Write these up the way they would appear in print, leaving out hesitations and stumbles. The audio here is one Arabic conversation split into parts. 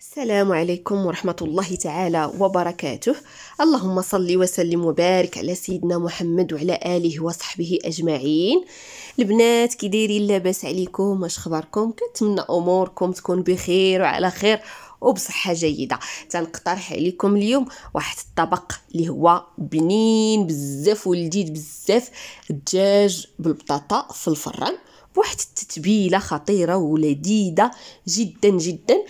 السلام عليكم ورحمة الله تعالى وبركاته. اللهم صل وسلم وبارك على سيدنا محمد وعلى آله وصحبه أجمعين. البنات كي دايرين؟ لاباس عليكم؟ واش خباركم؟ كنتمنى أموركم تكون بخير وعلى خير وبصحة جيدة. تنقترح عليكم اليوم واحد الطبق اللي هو بنين بزاف ولذيذ بزاف، الدجاج بالبطاطا في الفران بواحد التتبيله خطيره ولذيذه جدا جدا.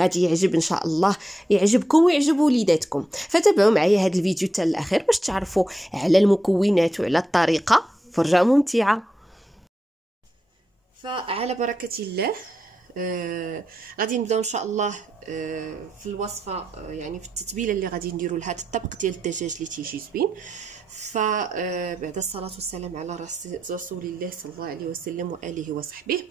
غادي يعجب ان شاء الله، يعجبكم ويعجب وليداتكم. فتابعوا معايا هذا الفيديو حتى الاخير باش تعرفوا على المكونات وعلى الطريقه. فرجه ممتعه. فعلى بركه الله غادي نبداو ان شاء الله في الوصفه، يعني في التتبيله اللي غادي نديروا لهذا الطبق ديال الدجاج اللي تيجي زوين. فبعد الصلاه والسلام على رسول الله صلى الله عليه وسلم واله وصحبه،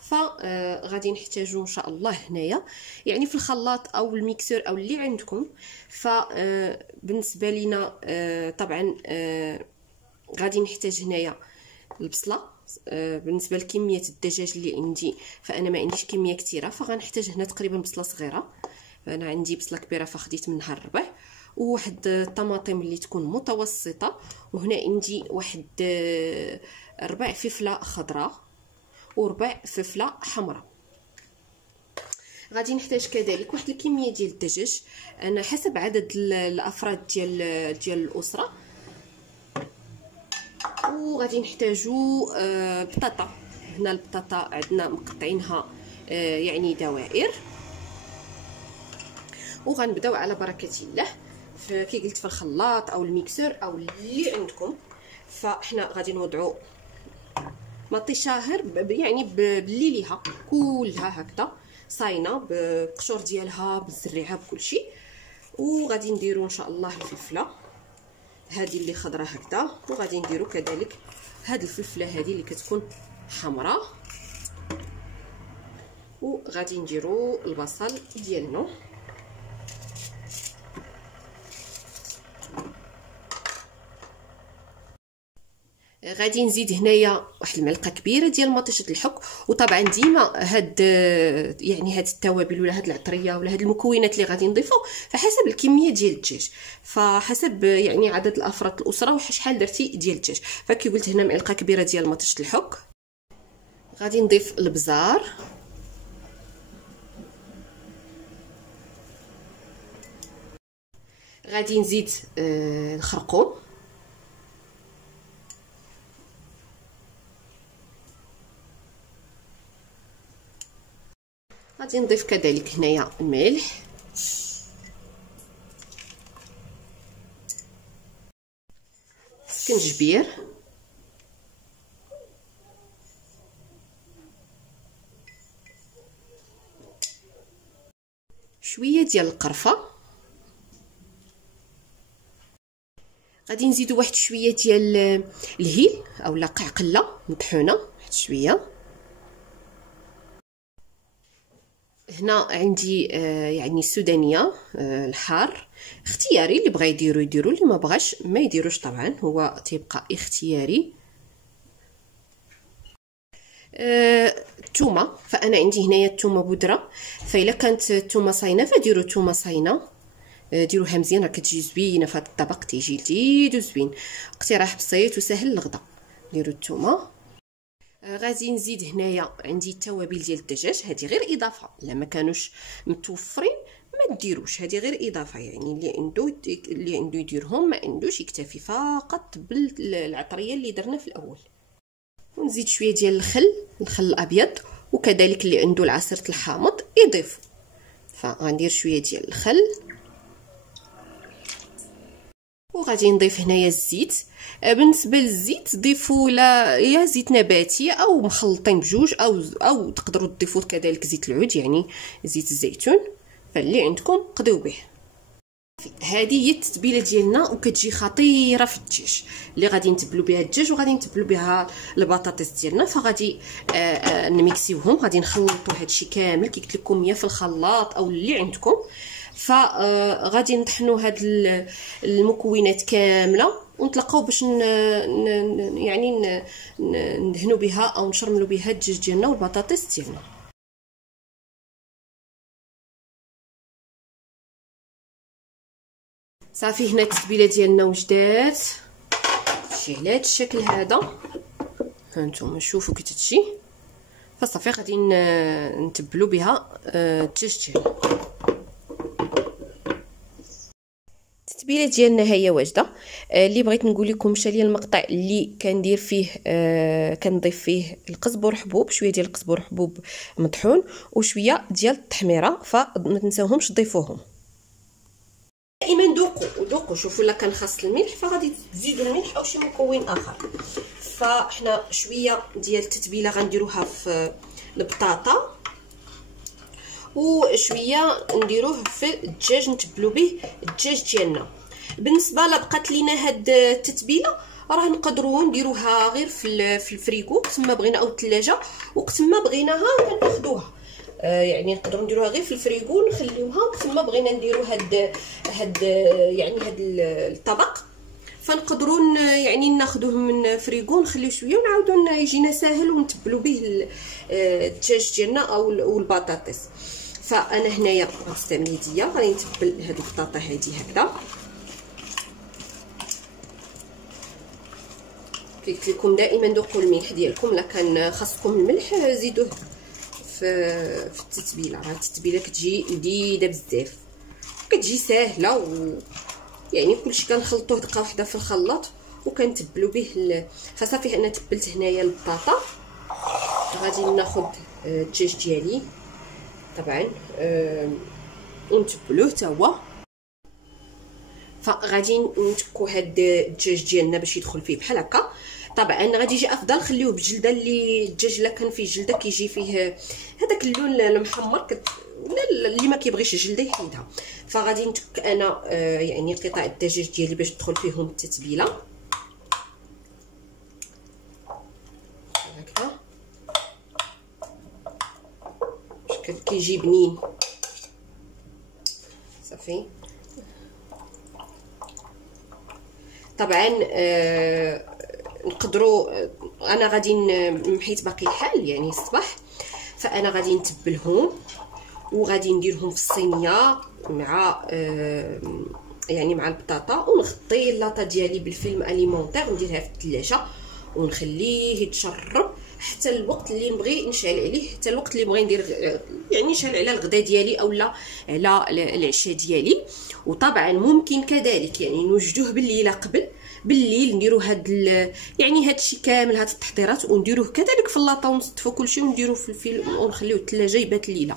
فغادي نحتاجو ان شاء الله هنايا يعني في الخلاط او الميكسور او اللي عندكم. فبالنسبه لينا طبعا غادي نحتاج هنايا البصله. بالنسبه لكميه الدجاج اللي عندي فانا ما عنديش كميه كثيره، فغنحتاج هنا تقريبا بصله صغيره. انا عندي بصله كبيره فخديت منها الربع، وواحد الطماطم اللي تكون متوسطه، وهنا عندي واحد ربع فلفله خضراء وربع فلفله حمراء. غادي نحتاج كذلك واحد الكميه ديال الدجاج، انا حسب عدد الافراد ديال الاسره. وغادي نحتاجو بطاطا. هنا البطاطا عندنا مقطعينها يعني دوائر. وغنبداو على بركه الله كي قلت في الخلاط او الميكسور او اللي عندكم. فاحنا غادي نوضعوا مطي شاهر يعني باللي ليها كلها هكذا صاينه بالقشور ديالها بالزريعه بكل شيء. وغادي نديروا ان شاء الله الفلفله هذه اللي خضراء هكذا، وغادي نديروا كذلك هاد الفلفله هذه اللي كتكون حمراء، وغادي نديروا البصل ديالنا. غادي نزيد هنايا واحد المعلقه كبيره ديال مطيشه الحك. وطبعا ديما هاد يعني هاد التوابل ولا هاد العطريه ولا هاد المكونات اللي غادي نضيفوا فحسب الكميه ديال الدجاج، فحسب يعني عدد الافراد الاسره وشحال درتي ديال الدجاج. فكي قلت هنا معلقه كبيره ديال مطيشه الحك. غادي نضيف البزار، غادي نزيد الخرقوم، غادي نضيف كذلك هنايا الملح، سكنجبير، شويه ديال القرفه. غادي نزيدو واحد شويه ديال الهيل اولا قعقله مطحونه واحد شويه. هنا عندي يعني السودانيه الحار، اختياري، اللي بغى يديروا اللي ما بغاش ما يديروش، طبعا هو تيبقى اختياري. الثومه، فانا عندي هنايا الثومه بودره، فاذا كانت الثومه صاينه فديروا ثومه صاينه، ديروها مزيان راه كتجي زوينه في هذا الطبق، تيجي لذيذ وزوين. اقتراح بسيط وسهل الغدا. ديروا الثومه. غادي نزيد هنايا عندي التوابل ديال الدجاج، هذه غير اضافه، لا ما كانوش متوفرين ما ديروش، هذه غير اضافه، يعني اللي عنده يديرهم، ما عندوش يكتفي فقط بالعطريه اللي درنا في الاول. ونزيد شويه ديال الخل الابيض، وكذلك اللي عنده العصير الحامض يضيف. فغندير شويه ديال الخل، وغادي نضيف هنايا الزيت. بالنسبه للزيت ضيفوا يا زيت نباتي او مخلطين بجوج، او تقدروا تضيفوا كذلك زيت العود يعني زيت الزيتون، فاللي عندكم قضيو به. هذه هي التتبيله ديالنا، وكتجي خطيره في الدجاج اللي غادي نتبلوا بها الدجاج وغادي نتبلوا بها البطاطس ديالنا. فغادي نميكسيوهم، غادي نخلطوا هادشي كامل كي قلت لكم يا في الخلاط او اللي عندكم. فغادي نطحنوا هاد المكونات كامله ونتلقاو باش يعني ندهنوا بها او نشرملوا بها الدجاج ديالنا والبطاطس ديالنا. صافي هنا التتبيله ديالنا وجدات، تجي على هذا الشكل هذا، هانتوما شوفوا كي تجي. فصافي غادي نتبلوا بها الدجاج ديالنا. التتبيله ديالنا هي واجده. اللي بغيت نقول لكم مشى لي المقطع اللي كندير فيه كنضيف فيه القزبر حبوب، شويه ديال القزبر حبوب مطحون وشويه ديال التحميره، فما تنساوهمش تضيفوهم. دائما ذوقوا شوفوا الا كان خاص الملح فغادي تزيدوا الملح او شي مكون اخر. فاحنا شويه ديال التتبيله غنديروها في البطاطا وشويه نديروه في الدجاج نتبلو به الدجاج ديالنا. بالنسبه لا بقات لينا هاد التتبيله راه نقدروا نديروها غير في الفريكو وقت ما بغينا او الثلاجه وقت ما بغيناها كناخذوها. يعني نقدروا نديروها غير في الفريكو نخليوها وقت ما بغينا نديروا هاد الطبق، فنقدروا يعني ناخذوه من فريكو نخليوه شويه ونعاودوا يجينا ساهل ونتبلوا به الدجاج ديالنا او البطاطس. فانا هنايا غنستعمل يديا غادي نتبل هاد البطاطا هادي هكذا. قلت لكم دائما ذوقوا الملح ديالكم، الا كان خاصكم الملح زيدوه في التتبيله. راه التتبيله كتجي لذيذه بزاف، كتجي ساهله يعني كلشي كنخلطوه دقه واحده في الخلاط وكنتبلوا به فصافي انا تبلت هنايا البطاطا. غادي ناخذ الدجاج ديالي طبعا ونتبلوه حتى هو. فغادي نتكو هاد الدجاج ديالنا باش يدخل فيه بحال هكا. طبعا غادي يجي افضل خليوه بجلده، اللي الدجاج الا كان فيه جلده كيجي فيه هذاك اللون المحمر ولا اللي ما كيبغيش الجلده يحيدها. فغادي نتك انا يعني قطع الدجاج ديالي باش تدخل فيهم التتبيله هكذا باش كيجي بنين. صافي طبعا نقدروا انا غادي حيت باقي الحال يعني الصباح، فانا غادي نتبلهم وغادي نديرهم في الصينيه مع يعني مع البطاطا، ونغطي اللاطه ديالي بالفيلم اليمونطير ونديرها في الثلاجه ونخليه يتشرب حتى الوقت اللي نبغي نشعل عليه، حتى الوقت اللي بغي ندير يعني نشعل على الغداء ديالي اولا على العشاء ديالي. وطبعا ممكن كذلك يعني نوجدوه بالليله قبل بالليل نديرو يعني هادشي كامل هاد التحضيرات ونديروه كذلك في اللاطه ونصطفو كلشي ونديروه في الفيلم ونخليوه الثلاجه يبات الليله.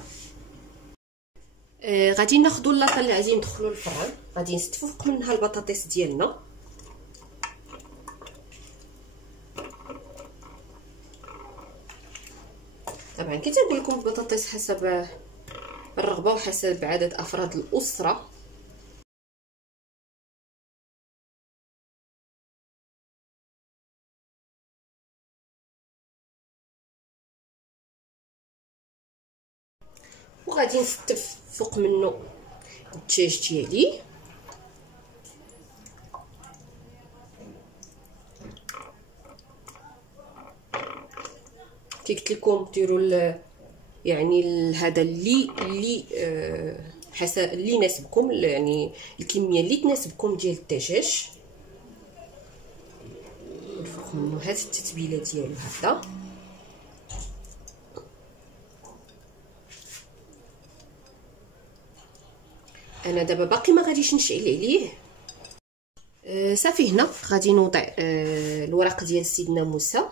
غادي ناخذوا اللاطه اللي غادي ندخلوا للفران، غادي نستفو فوق منها البطاطس ديالنا. طبعا كي تنقول لكم البطاطس حسب الرغبه وحسب عدد افراد الاسره. وغادي نستف فوق منه الدجاج ديالي. كي قلت لكم ديروا يعني هذا اللي حسب اللي يناسبكم، يعني الكميه اللي تناسبكم ديال الدجاج. نفخ منه هاد التتبيله ديالو هكذا. انا دابا باقي ما غاديش نشعل عليه. صافي هنا غادي نوضع الورق ديال سيدنا موسى،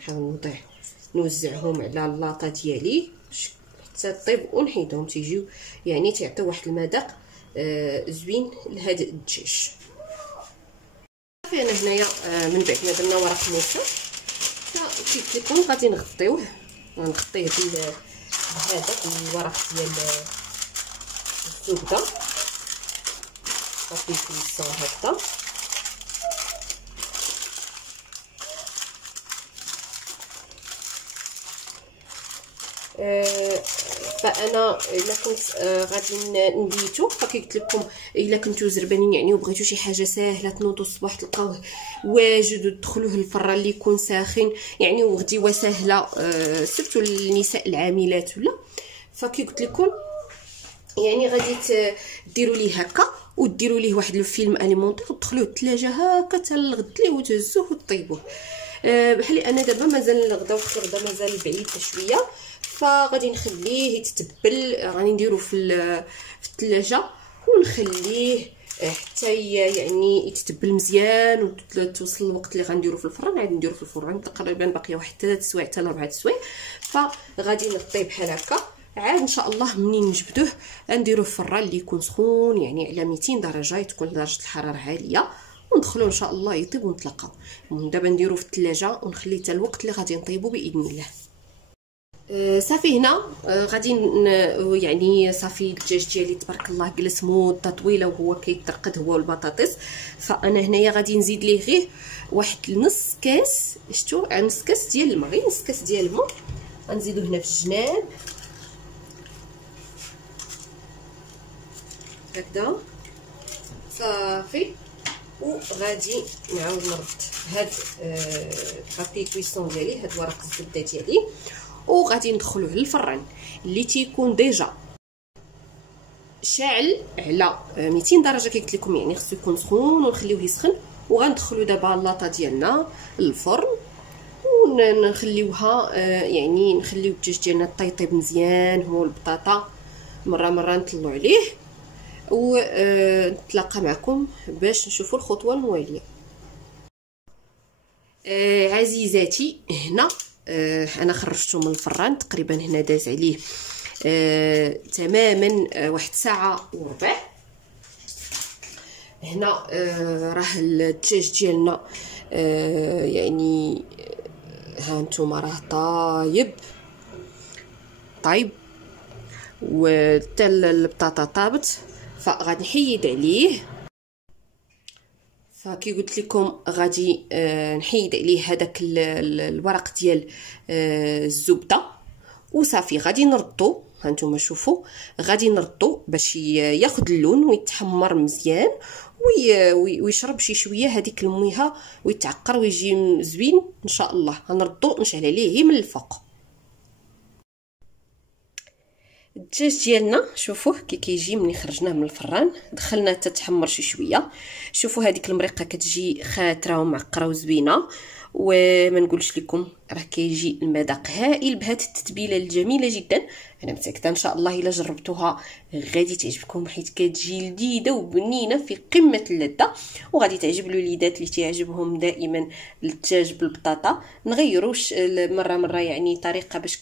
نحاول نوزعهم على اللاطه ديالي حتى طيب ونحيدهم تيجيو يعني تيعطيو واحد المذاق زوين لهذا الدجاج. صافي انا هنايا من بعد ما درنا ورق موسى كيف لكم غادي نغطيوه، غنغطيه بهذا الورق ديال الزبده. صافي كيوصل هكذا. فانا الا كنت غادي نبيتو فكي قلت لكم الا كنتو زربانين يعني وبغيتو شي حاجه ساهله تنوضوا الصباح تلقاوه واجد وتدخلوه للفران اللي يكون ساخن يعني وغديوه ساهله سيرتو للنساء العاملات ولا. فكي قلت لكم يعني غادي ديروا ليه هكا وديروا ليه واحد الفيلم اليمونطير وتدخلوه الثلاجه هكا حتى الغد ليه وتهزوه وطيبوه. بحال انا دابا مازال الغدا وقت الغدا مازال بعيد شويه، فغادي نخليه يتتبل. راني نديرو في الثلاجه ونخليه حتى يعني يتتبل مزيان وتوصل الوقت اللي غنديرو في الفران. عاد نديرو في الفران تقريبا باقيه واحد 3 سوايع حتى 4 سوايع، فغادي نطيب بحال هكا. عاد ان شاء الله منين نجبدوه نديروه في الفران اللي يكون سخون، يعني على 200 درجه تكون درجه الحراره عاليه، وندخلوا ان شاء الله يطيب ونتلاقاو. دابا نديروه في الثلاجه ونخليه حتى الوقت اللي غادي نطيبو باذن الله. صافي هنا غادي يعني صافي الدجاج ديالي تبارك الله جلس مده طويله وهو كيترقد هو والبطاطس. فانا هنايا غادي نزيد ليه غير واحد نص كاس، شفتوا نص كاس ديال الماء، غير نص كاس ديال الماء غنزيدو هنا في الجناب هكذا صافي. وغادي نعاود نرد هاد بابي كويسون ديالي، هاد ورق الزبده ديالي، وغادي ندخلوه للفران اللي تيكون ديجا شاعل على 200 درجه كي قلت لكم، يعني خصو يكون سخون ونخليوه يسخن. وغندخلو دابا اللاطه ديالنا للفرن ونخليوها يعني نخليو الدجاج ديالنا طيب مزيان هو البطاطا، مره نطلعوا عليه ونتلاقى معكم باش نشوفوا الخطوه المواليه. عزيزاتي هنا انا خرجته من الفران تقريبا، هنا داز عليه تماما واحد ساعه وربع. هنا راه الدجاج ديالنا يعني ها نتوما راه طايب وحتى البطاطا طابت. فغادي نحيد عليه، فكي قلت لكم غادي نحيد عليه هذاك الورق ديال الزبده وصافي. غادي نردو، هانتوما شوفوا غادي نردو باش ياخذ اللون ويتحمر مزيان ويشرب شي شويه هذيك الميها ويتعقر ويجي زوين ان شاء الله. غنردو نشعل عليه من الفوق. الدجاج ديالنا شوفوه كي كيجي ملي خرجناه من الفران، دخلناه تتحمر شي شويه. شوفوا هذيك المريقه كتجي خاتره ومعقره وزوينه، وما نقولش لكم راه كيجي المذاق هائل بهذه التتبيله الجميله جدا. انا متاكده ان شاء الله الا جربتوها غادي تعجبكم، حيت كتجي لذيذه وبنينه في قمه اللذه، وغادي تعجب الوليدات اللي تعجبهم دائما الدجاج بالبطاطا. نغيروش مره يعني طريقه باش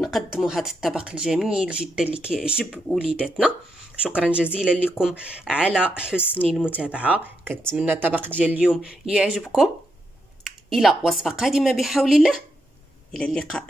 نقدموا هذا الطبق الجميل جدا اللي كيعجب وليداتنا. شكرا جزيلا لكم على حسن المتابعه، كنتمنى الطبق ديال اليوم يعجبكم. الى وصفه قادمه بحول الله، الى اللقاء.